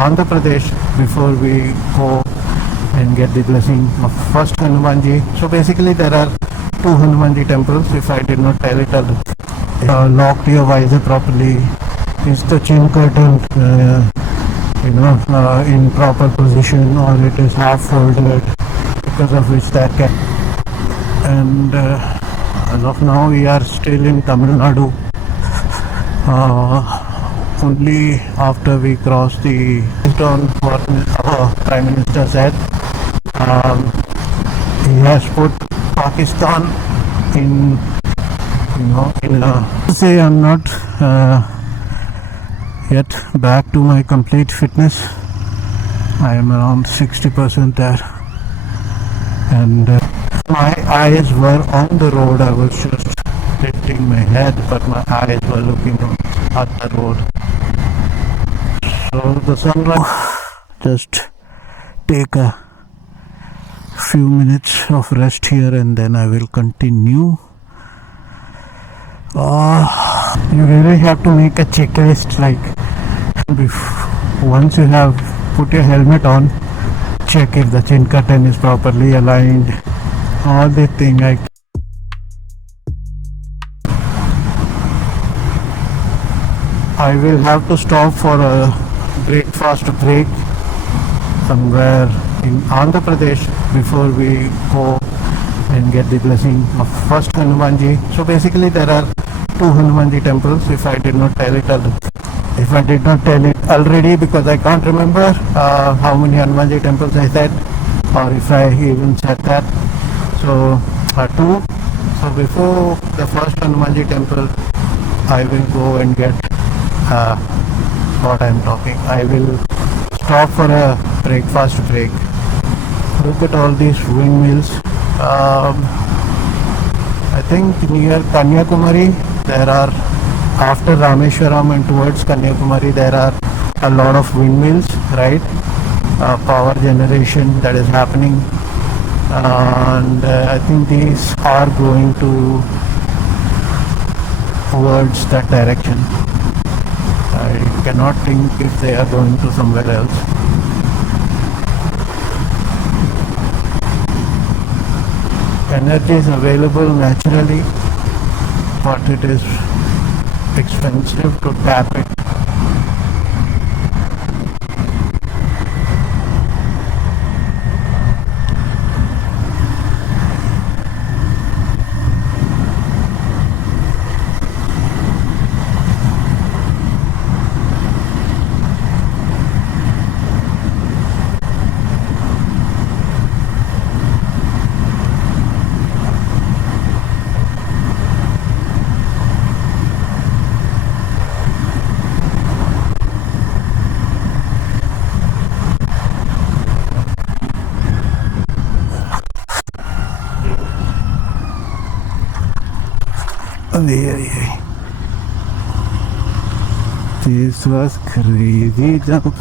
Andhra Pradesh before we go and get the blessing of first Hanumanji. So basically there are two Hanumanji temples. If I did not tell it, I'll lock your visor properly. Is the chin curtain in proper position, or it is half folded, because of which that can. And as of now we are still in Tamil Nadu. Only after we cross the on what our Prime Minister said, he has put Pakistan in say I'm not yet back to my complete fitness. I am around 60% there, and my eyes were on the road. I was just tilting my head, but my eyes were looking at the road. So the sunlight, just take a few minutes of rest here and then I will continue. You really have to make a checklist, like once you have put your helmet on, check if the chin curtain is properly aligned, all the thing. I will have to stop for a breakfast break somewhere in Andhra Pradesh before we go and get the blessing of first Hanumanji. So basically there are two Hanumanji temples. If I did not tell it already, because I can't remember how many Hanumanji temples I said, or if I even said that. So two. So before the first Hanumanji temple, I will go and get what I'm talking. I will stop for a breakfast break. Look at all these windmills. I think near Kanyakumari there are, after Rameshwaram and towards Kanyakumari, there are a lot of windmills, right? Power generation that is happening, and I think these are going towards that direction. I cannot think if they are going to somewhere else. Energy is available naturally, but it is expensive to tap it. This was crazy jump.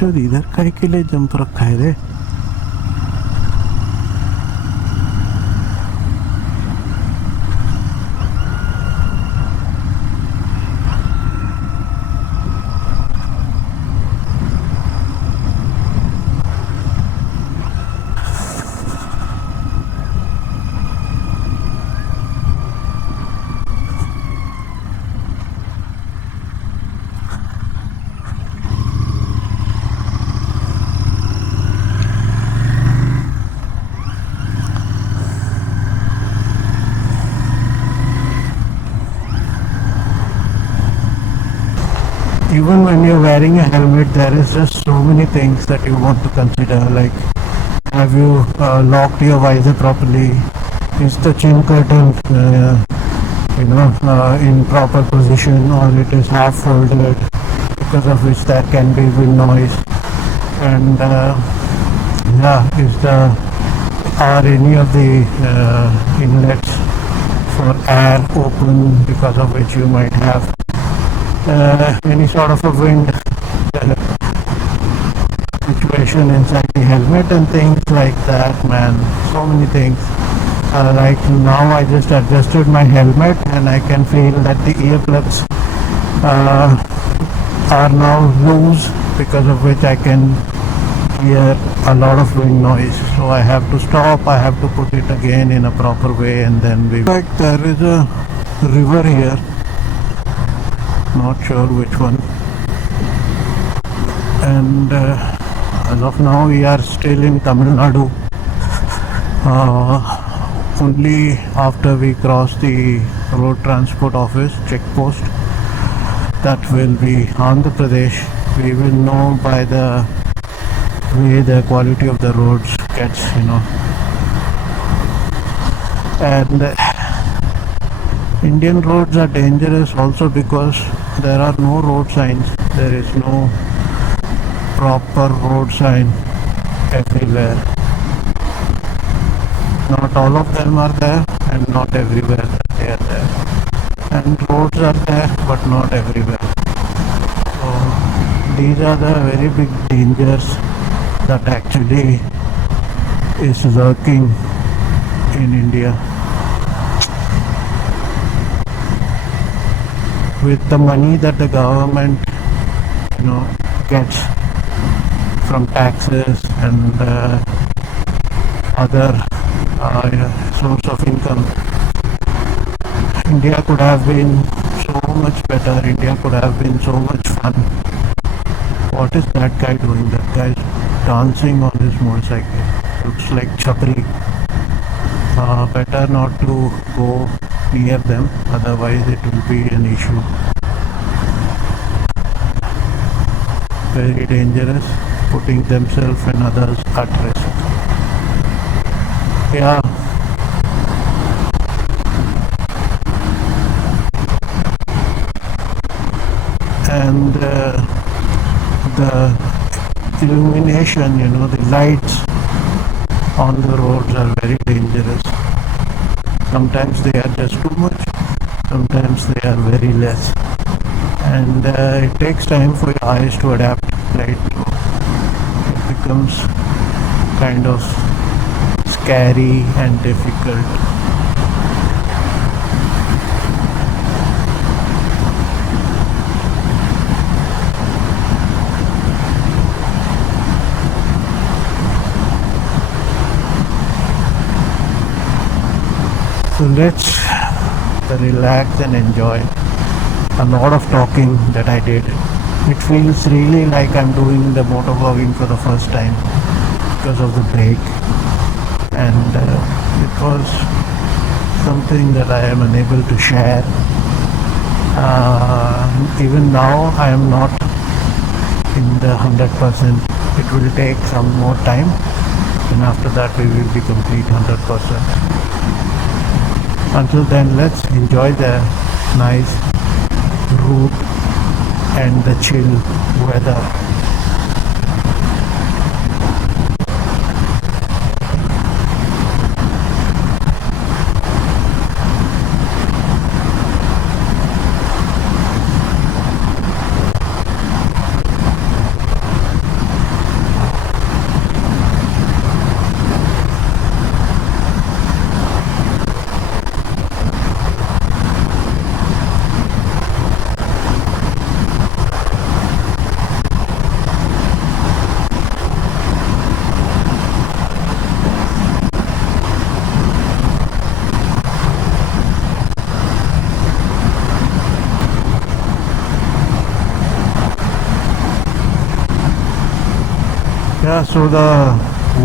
इधर काय के लिए jump रखा है रे? Even when you're wearing a helmet, there is just so many things that you want to consider, like have you locked your visor properly, is the chin curtain in proper position, or it is half folded, because of which there can be wind noise, and are any of the inlets for air open, because of which you might have any sort of a wind situation inside the helmet and things like that, man. So many things. Like now I just adjusted my helmet and I can feel that the earplugs are now loose, because of which I can hear a lot of wind noise. So I have to stop, I have to put it again in a proper way, and then we... Like there is a river here, not sure which one. And as of now we are still in Tamil Nadu. Only after we cross the road transport office checkpost, that will be Andhra Pradesh, we will know by the way the quality of the roads gets, And Indian roads are dangerous also because there are no road signs. There is no proper road sign everywhere. Not all of them are there, and not everywhere they are there. And roads are there, but not everywhere. So these are the very big dangers that actually is lurking in India. With the money that the government, gets from taxes and other source of income, India could have been so much better. India could have been so much fun. What is that guy doing? That guy is dancing on his motorcycle. Looks like Chapri. Better not to go near them, otherwise it will be an issue. Very dangerous, putting themselves and others at risk. Yeah. And the illumination, the lights on the roads are very dangerous. Sometimes they are just too much, sometimes they are very less. And it takes time for your eyes to adapt, right? It becomes kind of scary and difficult. So let's relax and enjoy. A lot of talking that I did. It feels really like I'm doing the motovlogging for the first time because of the break. And it was something that I am unable to share. Even now I am not in the 100%. It will take some more time, and after that we will be complete 100%. Until then, let's enjoy the nice route and the chill weather. Yeah, so the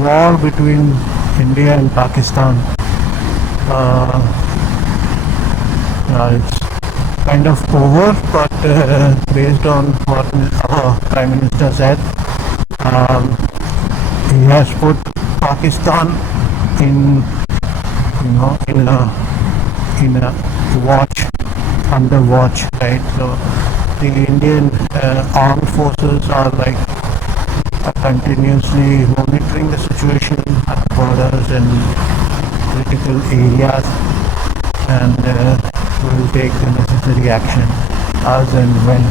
war between India and Pakistan, it's kind of over, but based on what our Prime Minister said, he has put Pakistan in, in a watch, under watch, right? So the Indian armed forces are like continuously monitoring the situation at the borders and critical areas, and will take the necessary action as and when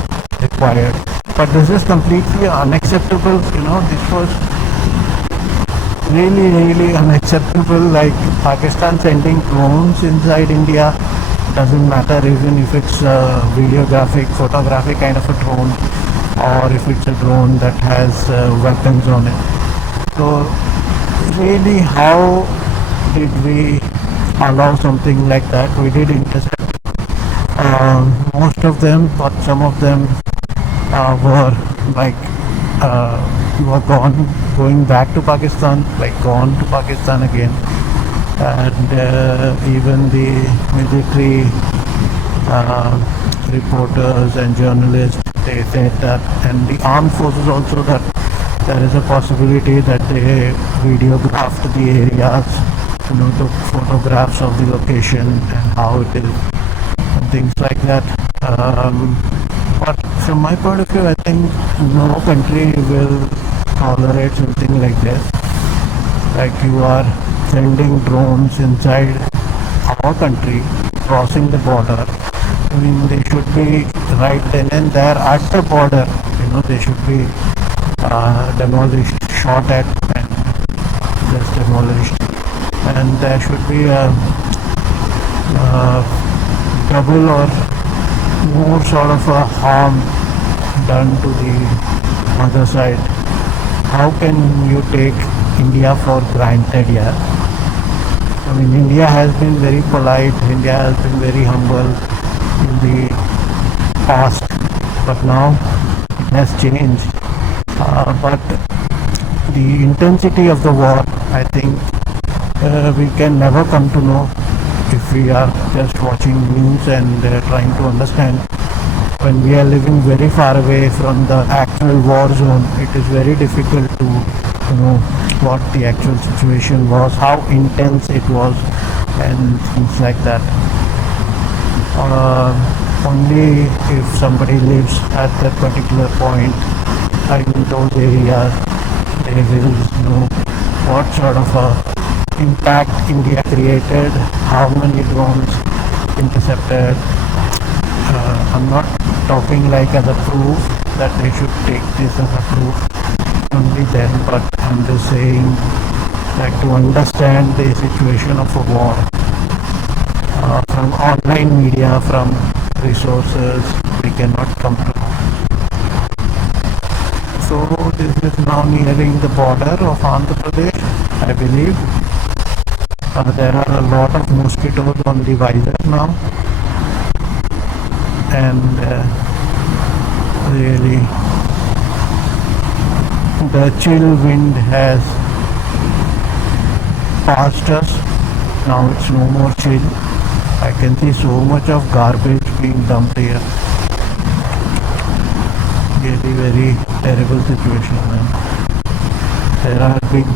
required. But this is completely unacceptable. This was really unacceptable. Like Pakistan sending drones inside India, doesn't matter even if it's a videographic, photographic kind of a drone. or if it's a drone that has weapons on it. So really, how did we allow something like that? We did intercept most of them, but some of them were like were going back to Pakistan, like gone to Pakistan again, and even the military reporters and journalists, they said that, and the armed forces also, that there is a possibility that they videographed the areas, took photographs of the location and how it is and things like that. But from my point of view, I think no country will tolerate something like this. Like you are sending drones inside our country, crossing the border. I mean, they should be right then and there at the border. They should be demolished, shot at, and just demolished. And there should be a double or more sort of a harm done to the other side. How can you take India for granted here? I mean, India has been very polite, India has been very humble in the past, but now it has changed. But the intensity of the war, I think we can never come to know if we are just watching news and trying to understand. When we are living very far away from the actual war zone, it is very difficult to know what the actual situation was, how intense it was, and things like that. Only if somebody lives at that particular point in those areas, they will know what sort of impact India created, how many drones intercepted. I'm not talking like as a proof that they should take this as a proof only then, but I'm just saying, like, to understand the situation of a war from online media, from resources, we cannot come to know. So this is now nearing the border of Andhra Pradesh, I believe. There are a lot of mosquitoes on the visor now, and really the chill wind has passed us. Now it's no more chill. I can see so much of garbage being dumped here. Really very terrible situation, man. There are big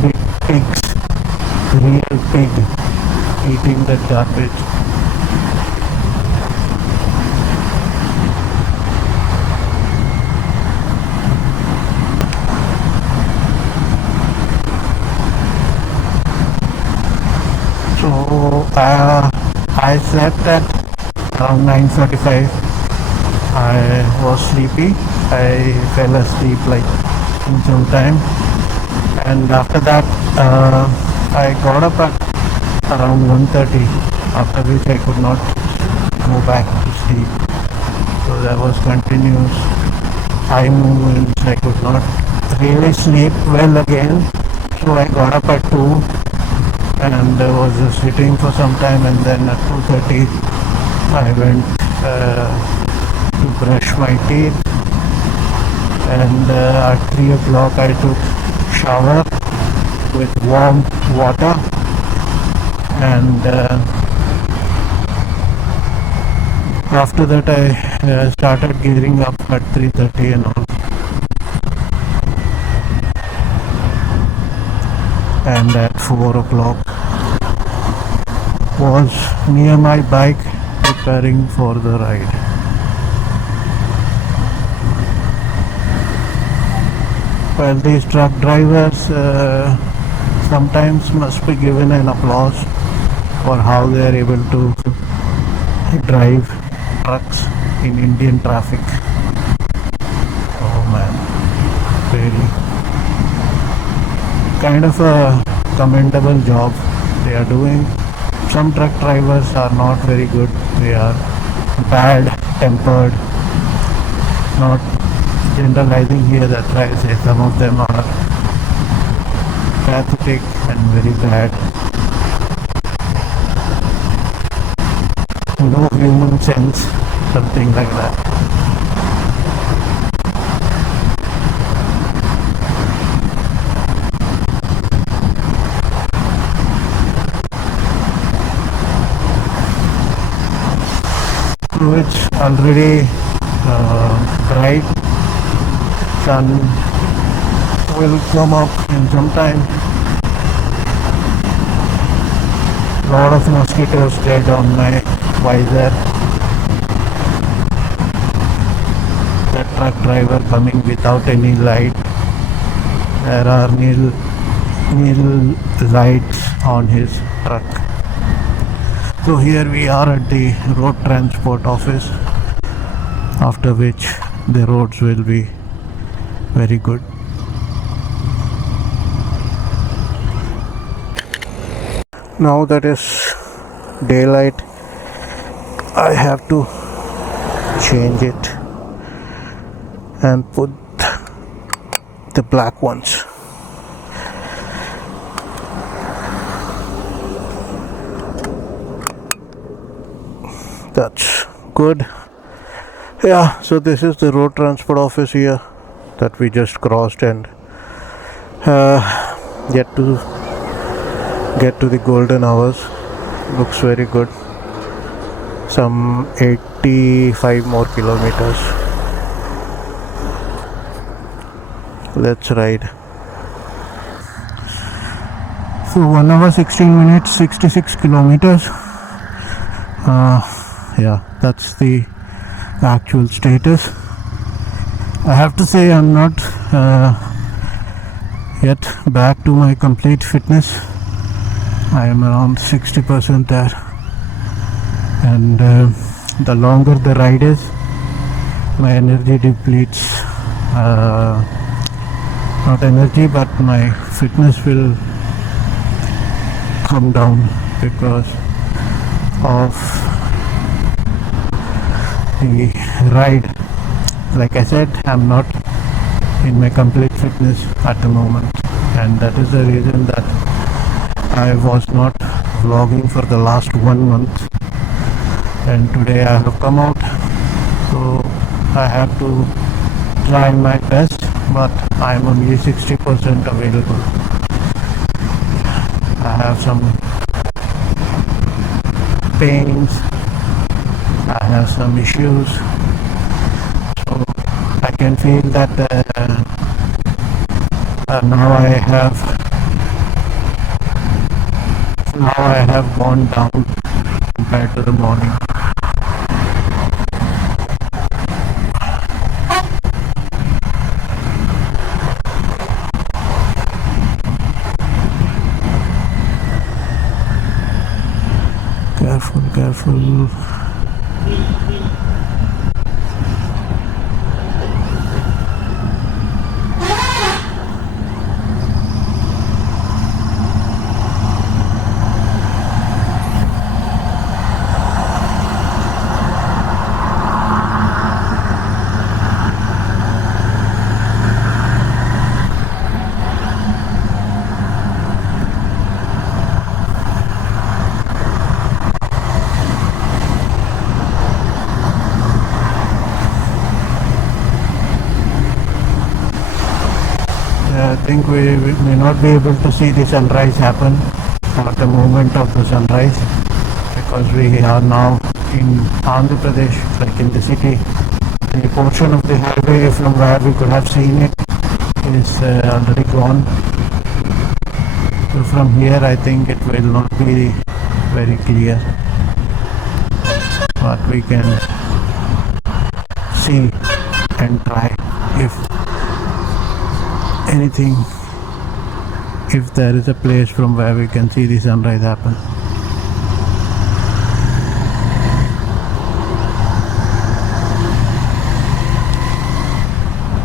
pigs, real pig, eating that garbage. So I slept at around 9:45. I was sleepy. I fell asleep like in some time, and after that I got up at around 1:30, after which I could not go back to sleep. So there was continuous eye movements. I could not really sleep well again. So I got up at 2 and I was sitting for some time, and then at 2:30 I went to brush my teeth, and at 3 o'clock I took shower with warm water, and after that I started gearing up at 3:30 and all. And at 4 o'clock was near my bike preparing for the ride. Well, these truck drivers sometimes must be given an applause for how they are able to drive trucks in Indian traffic. Oh man, really. Kind of a commendable job they are doing. Some truck drivers are not very good. They are bad tempered, not generalizing here, that's why I say some of them are pathetic and very bad. No human sense, something like that. Which already bright, sun will come up in some time. Lot of mosquitoes dead on my visor. The truck driver coming without any light. There are nil lights on his truck. So here we are at the road transport office, after which the roads will be very good. Now that is daylight, I have to change it and put the black ones. That's good. Yeah, so this is the road transport office here that we just crossed, and yet to get to the golden hours. Looks very good. Some 85 more kilometers. Let's ride. So 1 hour 16 minutes, 66 kilometers. Yeah, that's the actual status. I have to say I'm not yet back to my complete fitness. I am around 60% there, and the longer the ride is, my energy depletes. Not energy, but my fitness will come down because of the ride. Like I said, I'm not in my complete fitness at the moment, and that is the reason that I was not vlogging for the last 1 month, and today I have come out, so I have to try my best, but I'm only 60% available. I have some pains, I have some issues, so I can feel that now I have gone down compared to the morning. Careful. I think we may not be able to see the sunrise happen at the moment of the sunrise, because we are now in Andhra Pradesh, like in the city. The portion of the highway from where we could have seen it is already gone. So from here I think it will not be very clear, but we can see and try if there is a place from where we can see the sunrise happen.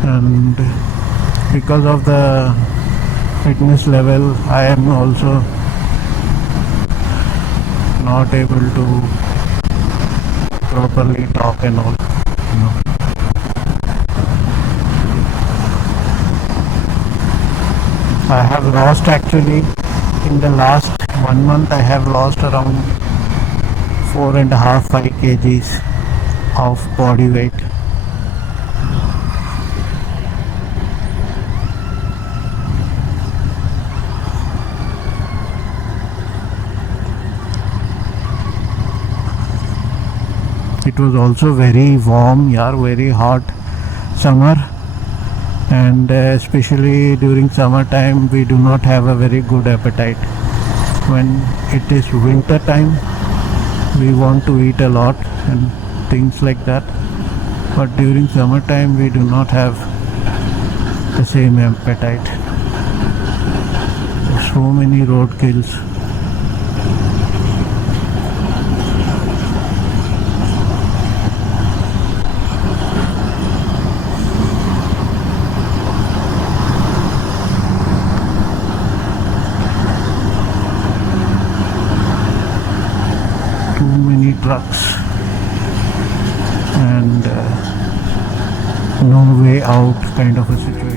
And because of the fitness level, I am also not able to properly talk and all, have lost actually in the last 1 month. I have lost around 4.5-5 kgs of body weight. It was also very warm, yeah, very hot summer, and especially during summertime we do not have a very good appetite. When it is winter time we want to eat a lot and things like that, but during summertime we do not have the same appetite. So many road kills. Too many trucks and no way out kind of a situation.